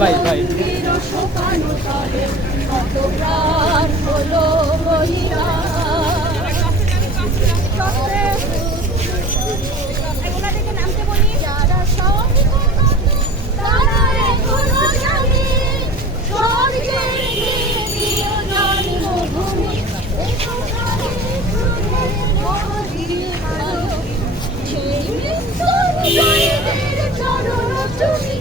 Bye bye Thank you.